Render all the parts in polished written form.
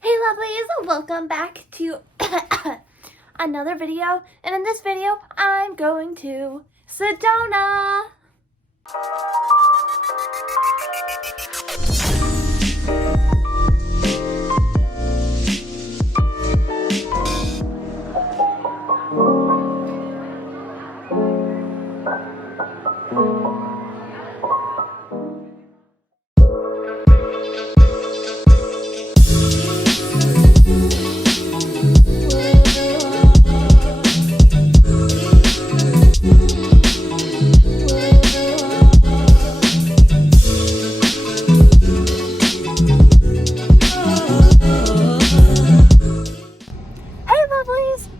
Hey lovelies, welcome back to another video, and in this video I'm going to Sedona.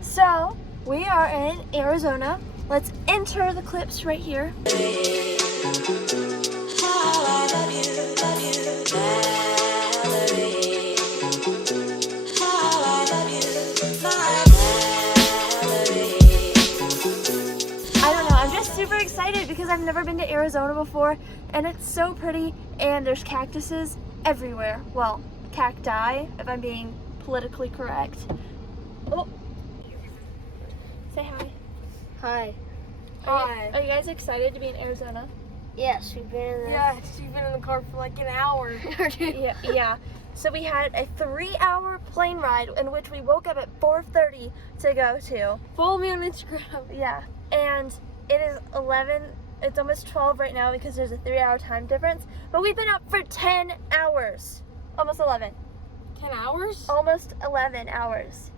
So, we are in Arizona. Let's enter the clips right here. I don't know, I'm just super excited because I've never been to Arizona before, and it's so pretty, and there's cactuses everywhere. Well, cacti, if I'm being politically correct. Oh. Say hi. Hi. Are you guys excited to be in Arizona? Yes, we've been in the... Yes, you've been in the car for like an hour. Yeah. So we had a 3-hour plane ride in which we woke up at 4:30 to go to. Follow me on Instagram. Yeah. And it is 11, it's almost 12 right now because there's a 3-hour time difference. But we've been up for 10 hours. Almost 11. 10 hours? Almost 11 hours.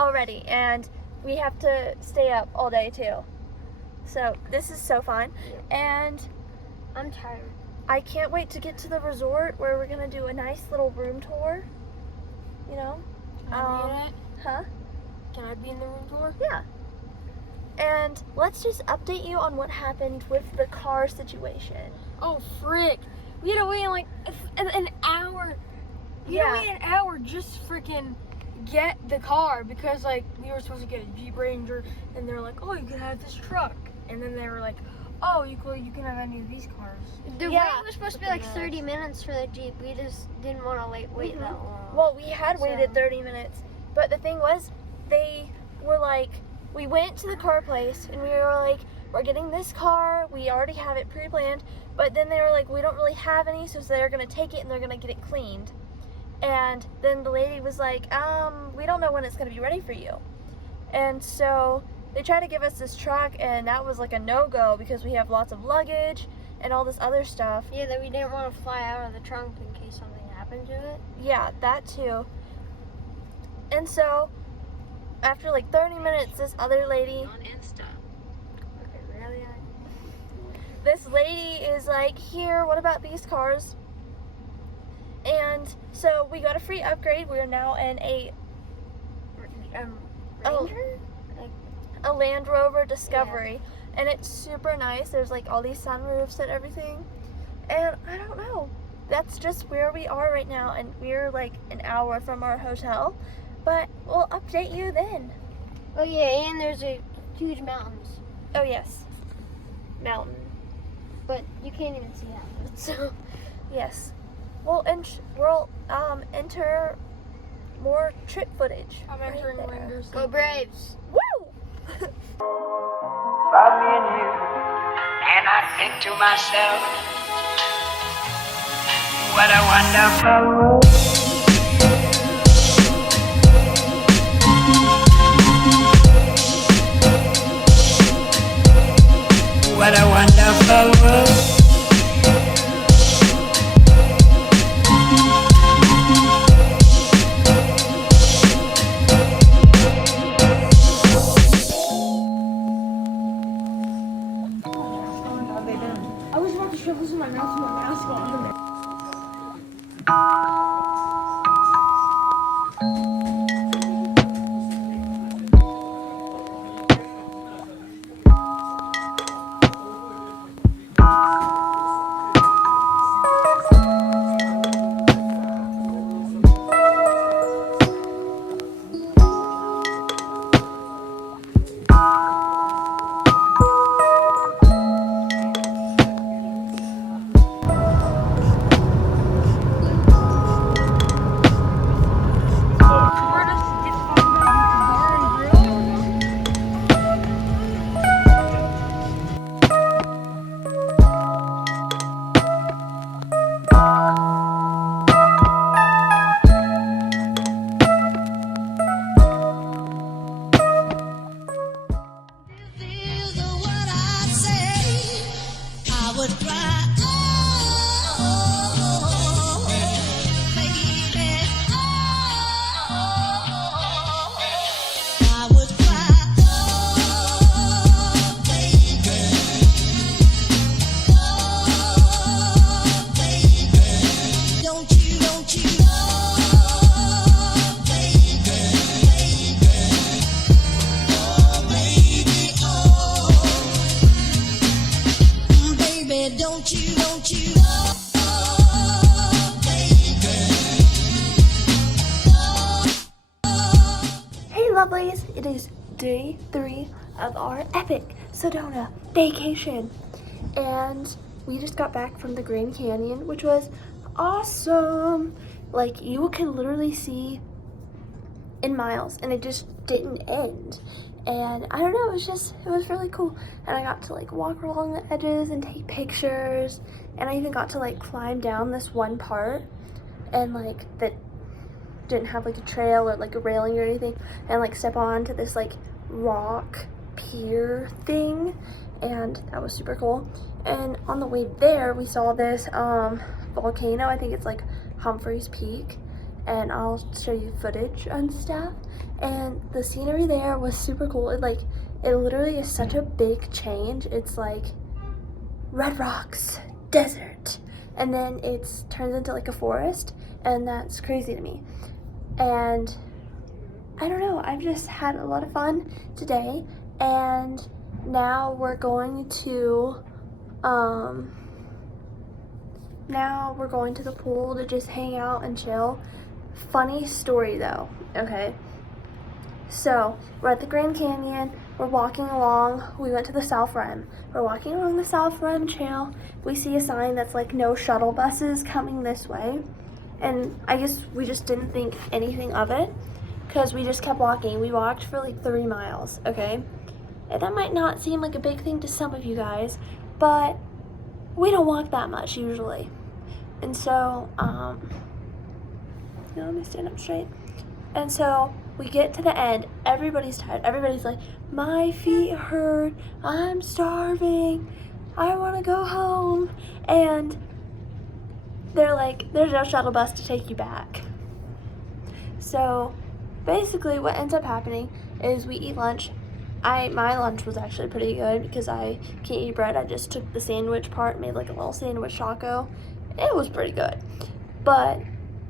Already, and we have to stay up all day too. So this is so fun, and I'm tired. I can't wait to get to the resort where we're gonna do a nice little room tour. You know? Can I be in it? Huh? Can I be in the room tour? Yeah. And let's just update you on what happened with the car situation. Oh, frick. We had to wait like an hour. We had to wait an hour just freaking get the car because like we were supposed to get a Jeep Ranger, and they're like, oh, you can have this truck, and then they were like, oh, you can have any of these cars. The wait was supposed to be like 30 minutes for the Jeep. We just didn't want to wait that long. Well, we had waited 30 minutes, but the thing was, they were like, we went to the car place and we were like, we're getting this car, we already have it pre-planned, but then they were like, we don't really have any, so they're gonna take it and they're gonna get it cleaned. And then the lady was like, we don't know when it's going to be ready for you. And so they tried to give us this truck, and that was like a no-go because we have lots of luggage and all this other stuff. Yeah, that we didn't want to fly out of the trunk in case something happened to it. Yeah, that too. And so after like 30 minutes, this other lady... On Insta. Okay, really? This lady is like, here, what about these cars? And so we got a free upgrade. We are now in a Ranger? a Land Rover Discovery, and it's super nice. There's like all these sunroofs and everything, and I don't know, that's just where we are right now, and we're like an hour from our hotel, but we'll update you then. Oh yeah, and there's a huge mountains, Oh yes, mountain. but you can't even see that. So yes, we'll enter more trip footage. I'm right entering there. Rangers. Go Braves! Woo! About me and you, and I think to myself, what a wonderful world. What a wonderful world. I was about to shove this in my mouth with my mask on. lovelies, it is day 3 of our epic Sedona vacation. And we just got back from the Grand Canyon, which was awesome. Like, you can literally see in miles, and it just didn't end. And I don't know, it was really cool. And I got to like walk along the edges and take pictures. And I even got to like climb down this one part, and like that didn't have like a trail or like a railing or anything, and like step onto this like rock pier thing, and that was super cool. And on the way there we saw this volcano. I think it's like Humphreys Peak, and I'll show you footage and stuff. And the scenery there was super cool. It literally is such a big change. It's like red rocks, desert, and then it turns into like a forest, and that's crazy to me. And I don't know, I've just had a lot of fun today, and now we're going to the pool to just hang out and chill. Funny story though, okay? So we're at the Grand Canyon, we're walking along, we went to the South Rim. We're walking along the South Rim Trail, we see a sign that's like no shuttle buses coming this way. And I guess we just didn't think anything of it, because we just kept walking. We walked for like 3 miles, okay? And that might not seem like a big thing to some of you guys, but we don't walk that much usually. And so, let me stand up straight. And so we get to the end, everybody's tired. Everybody's like, my feet hurt, I'm starving, I wanna go home. And they're like, there's no shuttle bus to take you back. So basically what ends up happening is we eat lunch. My lunch was actually pretty good because I can't eat bread. I just took the sandwich part, made like a little sandwich taco. It was pretty good. But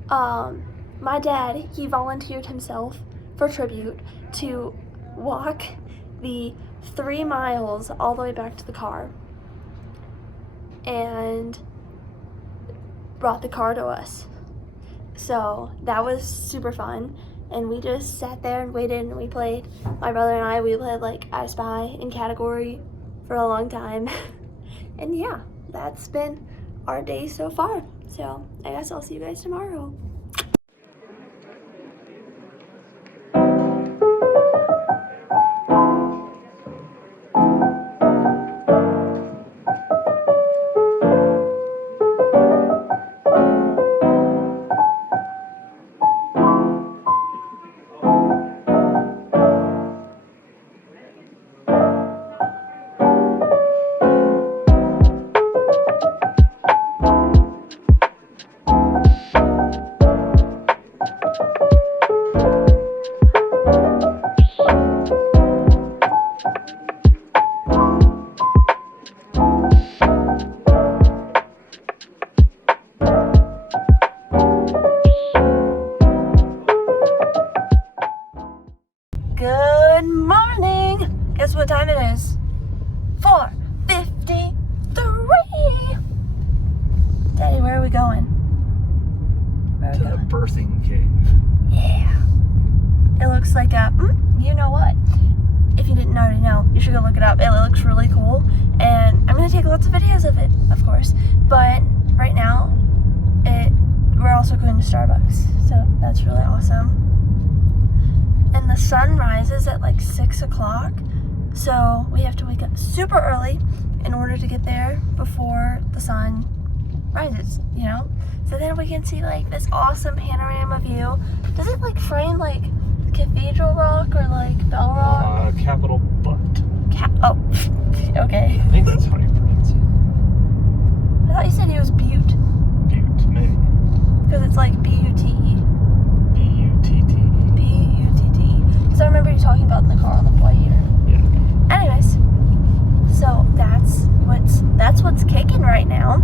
my dad, he volunteered himself for tribute to walk the 3 miles all the way back to the car, and brought the car to us. So that was super fun, and we just sat there and waited, and we played, my brother and I, we played like I Spy and Category for a long time. And yeah, that's been our day so far. So I guess I'll see you guys tomorrow. Good morning! Guess what time it is? 4:53! Daddy, where are we going? To the birthing cave. Yeah. It looks like a, you know what? If you didn't already know, you should go look it up. It looks really cool. And I'm going to take lots of videos of it, of course. But right now, we're also going to Starbucks. So that's really awesome. And the sun rises at like 6 o'clock, so we have to wake up super early in order to get there before the sun rises, you know? So then we can see like this awesome panorama view. Does it like frame like Cathedral Rock or like Bell Rock? Capital Butt. Okay. I think that's how you pronounce it. I thought you said it was Butte. Butte, maybe. Because it's like B-U-T-E. B-U-T-T-E. Because I remember you talking about in the car on the way here. Yeah. Anyways, so that's what's kicking right now.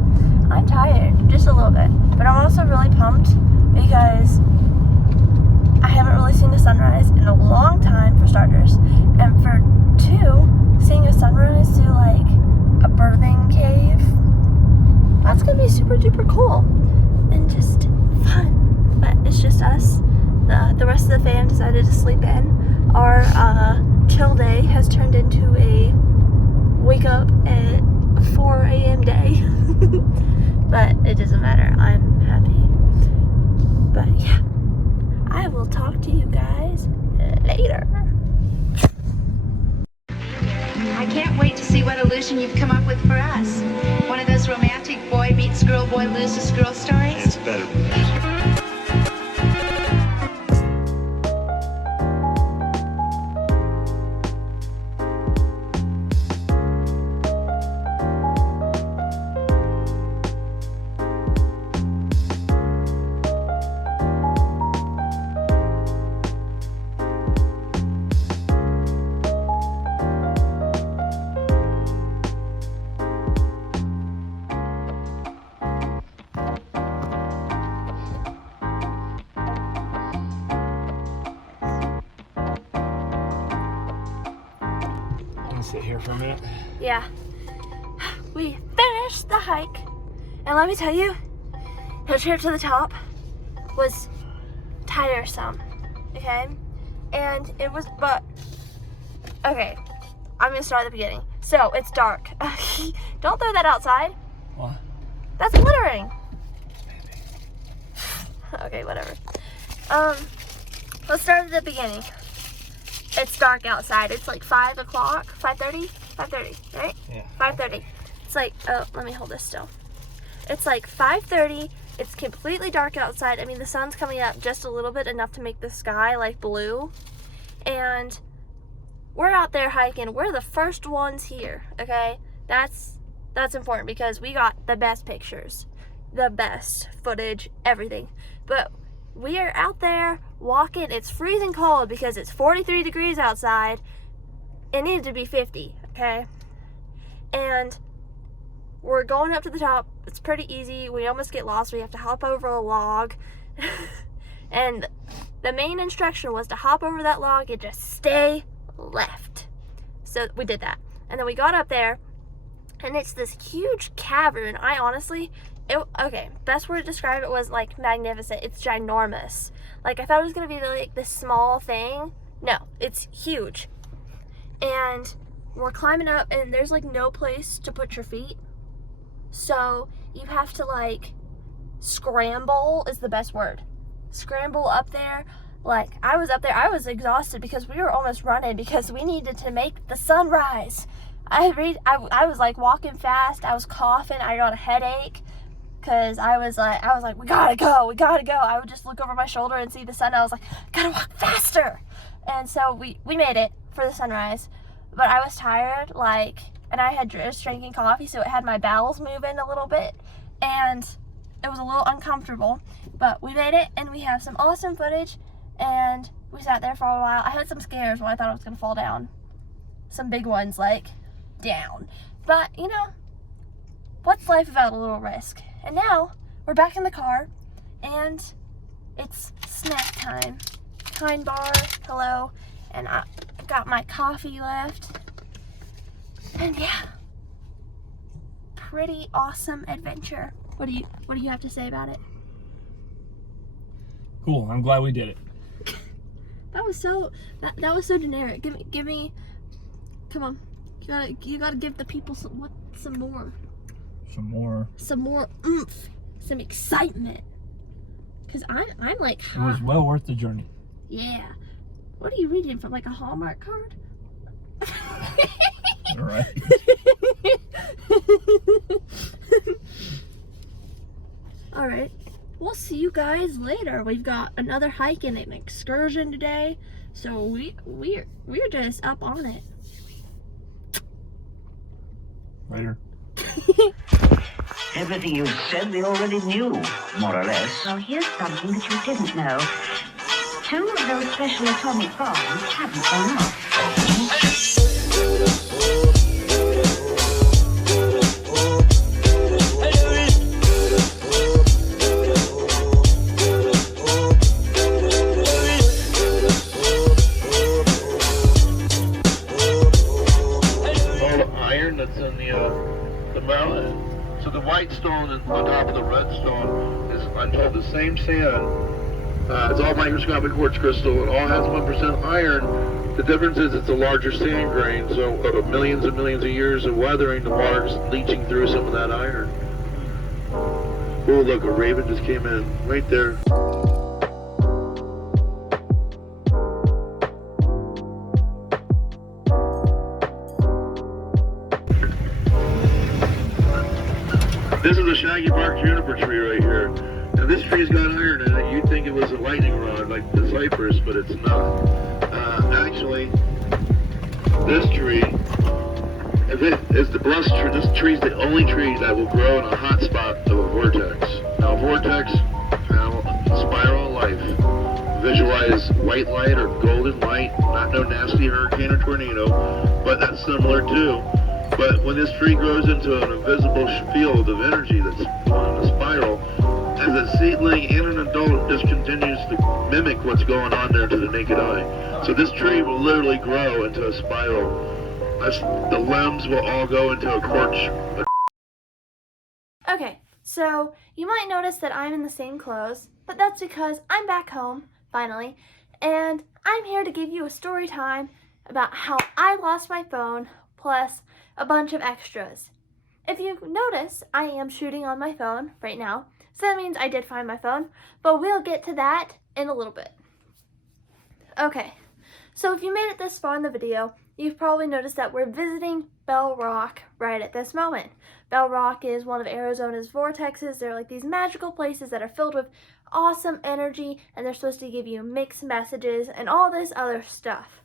I'm tired, just a little bit, but I'm also really pumped because I haven't really seen the sunrise in a long time, for starters, and for 2, seeing a sunrise through like a birthing cave, that's gonna be super duper cool and just fun. But it's just us. The rest of the fam decided to sleep in. our chill day has turned into a wake up at 4 a.m. day. But it doesn't matter. I'm happy. But yeah, I will talk to you guys later. I can't wait to see what illusion you've come up with for us. One of those romantic boy meets girl, boy loses girl stories? It's better than that. Sit here for a minute. Yeah, we finished the hike, and let me tell you, the trip to the top was tiresome, okay? And it was, but, okay, I'm gonna start at the beginning. So, it's dark. Don't throw that outside. What? That's littering. Okay, whatever. Let's start at the beginning. It's dark outside. It's like 5 o'clock, 5:30, 5:30, right? Yeah. 5:30. It's like, oh, let me hold this still. It's like 5:30. It's completely dark outside. I mean, the sun's coming up just a little bit, enough to make the sky like blue. And we're out there hiking. We're the first ones here, okay? That's important because we got the best pictures, the best footage, everything. But we are out there walking. It's freezing cold because it's 43 degrees outside. It needed to be 50, okay? And we're going up to the top. It's pretty easy. We almost get lost. We have to hop over a log. And the main instruction was to hop over that log and just stay left. So we did that. And then we got up there, and it's this huge cavern. I honestly, okay, best word to describe it was like magnificent. It's ginormous. Like, I thought it was gonna be like this small thing. No, it's huge. And we're climbing up, and there's like no place to put your feet. So you have to like scramble is the best word. Scramble up there. Like, I was up there, I was exhausted because we were almost running because we needed to make the sunrise. I was like walking fast. I was coughing. I got a headache. Cause I was like, we gotta go. I would just look over my shoulder and see the sun. I was like, gotta walk faster. And so we made it for the sunrise, but I was tired, like, and I had just drinking coffee, so it had my bowels moving a little bit, and it was a little uncomfortable, but we made it, and we have some awesome footage, and we sat there for a while. I had some scares when I thought I was gonna fall down. Some big ones, like, down. But, you know, what's life without a little risk? And now, we're back in the car, and it's snack time. Kind bar, hello, and I got my coffee left. And yeah, pretty awesome adventure. What do you have to say about it? Cool. I'm glad we did it. That was so generic. Give me, come on. You gotta give the people some more. Some more oomph, some excitement. Cause I'm like, It was well worth the journey. Yeah. What are you reading from, like a Hallmark card? All right. All right. We'll see you guys later. We've got another hike and an excursion today, so we're just up on it. Later. Everything you said we already knew, more or less. Well, here's something that you didn't know. 2 of those special atomic bombs haven't gone off. All the iron that's in the mountain. So the white stone on top of the red stone is, I'm told, the same sand It's all microscopic quartz crystal. It all has 1% iron. The difference is it's a larger sand grain, so millions and millions of years of weathering, the water's leaching through some of that iron. Oh, look, a raven just came in right there. This is a shaggy bark juniper tree right here. Now this tree's got iron in it. You'd think it was a lightning rod like the cypress, but it's not. Actually, this tree, if it is the blessed tree, this tree's the only tree that will grow in a hot spot of a vortex. Now a vortex, spiral of life. Visualize white light or golden light, not no nasty hurricane or tornado, but that's similar too. But when this tree grows into an invisible field of energy that's going in a spiral, as a seedling and an adult, it just continues to mimic what's going on there to the naked eye. So this tree will literally grow into a spiral. The limbs will all go into a quartz. Okay, so you might notice that I'm in the same clothes, but that's because I'm back home, finally, and I'm here to give you a story time about how I lost my phone, plus a bunch of extras. If you notice, I am shooting on my phone right now, so that means I did find my phone, but we'll get to that in a little bit. Okay, so if you made it this far in the video, you've probably noticed that we're visiting Bell Rock right at this moment. Bell Rock is one of Arizona's vortexes. They're like these magical places that are filled with awesome energy, and they're supposed to give you mixed messages and all this other stuff.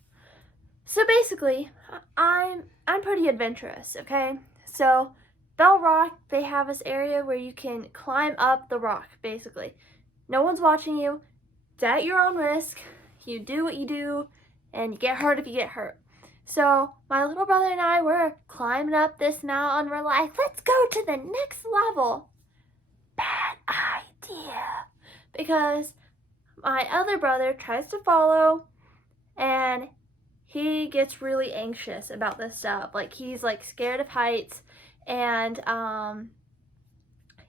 So basically, I'm pretty adventurous, okay? So Bell Rock, they have this area where you can climb up the rock, basically. No one's watching you. It's at your own risk. You do what you do, and you get hurt if you get hurt. So my little brother and I were climbing up this mountain. We're like, let's go to the next level. Bad idea. Because my other brother tries to follow, and he gets really anxious about this stuff. Like, he's like scared of heights, and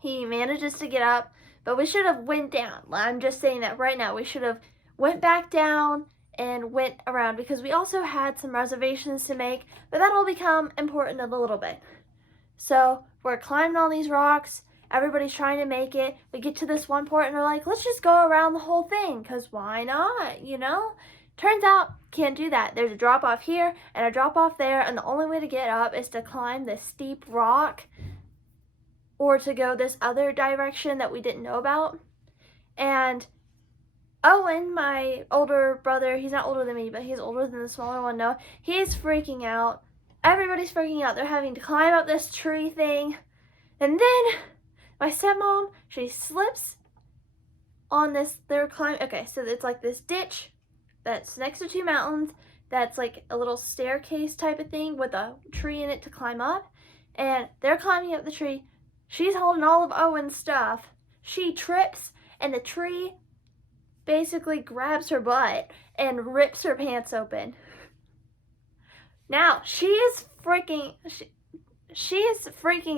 he manages to get up, but we should have went down. I'm just saying that right now. We should have went back down and went around, because we also had some reservations to make, but that'll become important in a little bit. So we're climbing on these rocks. Everybody's trying to make it. We get to this one point and we're like, let's just go around the whole thing, because why not, you know? Turns out, can't do that. There's a drop off here and a drop off there, and the only way to get up is to climb this steep rock or to go this other direction that we didn't know about. And Owen, my older brother, he's not older than me, but he's older than the smaller one, no, he's freaking out. Everybody's freaking out. They're having to climb up this tree thing. And then my stepmom, she slips on this, they're climbing, okay, so it's like this ditch that's next to two mountains, that's like a little staircase type of thing with a tree in it to climb up, and they're climbing up the tree. She's holding all of Owen's stuff. She trips, and the tree basically grabs her butt and rips her pants open. Now, she is freaking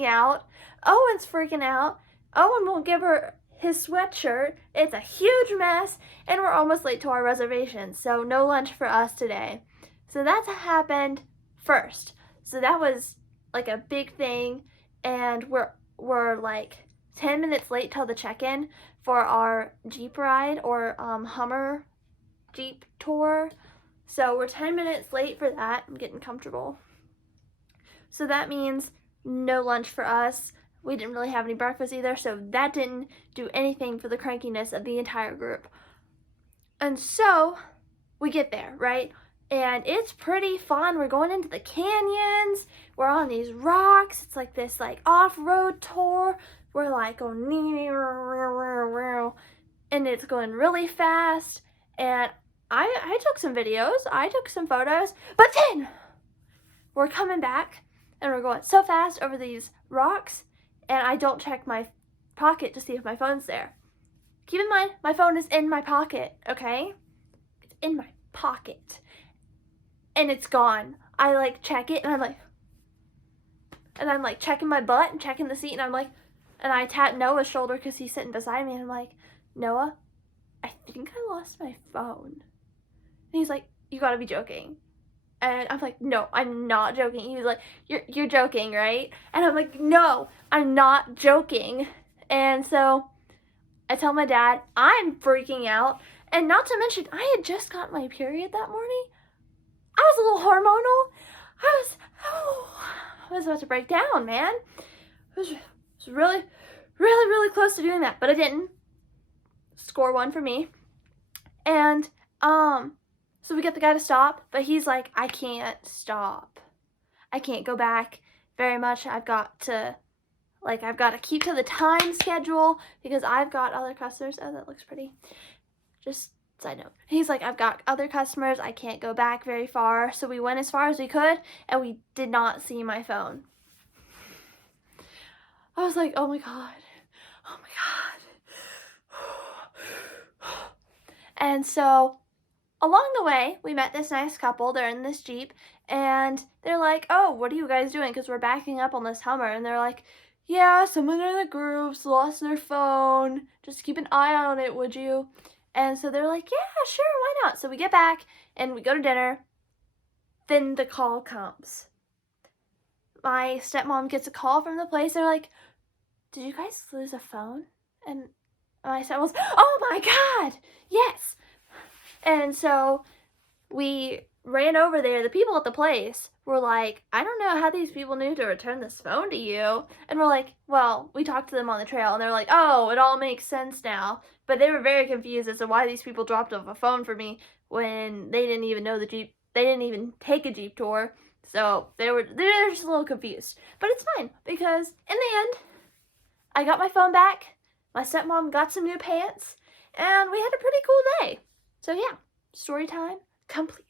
out. Owen's freaking out. Owen won't give her his sweatshirt. It's a huge mess, and we're almost late to our reservation, so no lunch for us today. So that's happened first. So that was like a big thing, and we're like 10 minutes late till the check-in for our Jeep ride, or Hummer Jeep tour. So we're 10 minutes late for that. I'm getting comfortable. So that means no lunch for us. We didn't really have any breakfast either, so that didn't do anything for the crankiness of the entire group. And so we get there, right? And it's pretty fun. We're going into the canyons. We're on these rocks. It's like this like off-road tour. We're like going, and it's going really fast. And I took some videos. I took some photos. But then we're coming back, and we're going so fast over these rocks, and I don't check my pocket to see if my phone's there. Keep in mind, my phone is in my pocket, okay? It's in my pocket. And it's gone. I like check it, and I'm like checking my butt and checking the seat, and I tap Noah's shoulder because he's sitting beside me, and I'm like, Noah, I think I lost my phone. And he's like, you gotta be joking. And I'm like, no, I'm not joking. He was like, you're joking, right? And I'm like, no, I'm not joking. And so I tell my dad, I'm freaking out. And not to mention, I had just got my period that morning. I was a little hormonal. I was about to break down, man. I was really, really, really close to doing that, but I didn't. Score 1 for me. And, so we get the guy to stop, but he's like, I can't stop. I can't go back very much. I've got to keep to the time schedule because I've got other customers. Oh, that looks pretty. Just side note. He's like, I've got other customers. I can't go back very far. So we went as far as we could, and we did not see my phone. I was like, oh my God. Oh my God. And so along the way, we met this nice couple. They're in this Jeep, and they're like, oh, what are you guys doing? Because we're backing up on this Hummer. And they're like, yeah, someone in the groups lost their phone. Just keep an eye on it, would you? And so they're like, yeah, sure, why not? So we get back, and we go to dinner. Then the call comes. My stepmom gets a call from the place. They're like, did you guys lose a phone? And my stepmom was, oh my God, yes. And so we ran over there. The people at the place were like, I don't know how these people knew to return this phone to you. And we're like, well, we talked to them on the trail, and they're like, oh, it all makes sense now. But they were very confused as to why these people dropped off a phone for me when they didn't even know the Jeep. They didn't even take a Jeep tour. So they're just a little confused. But it's fine, because in the end, I got my phone back. My stepmom got some new pants, and we had a pretty cool day. So yeah, story time complete.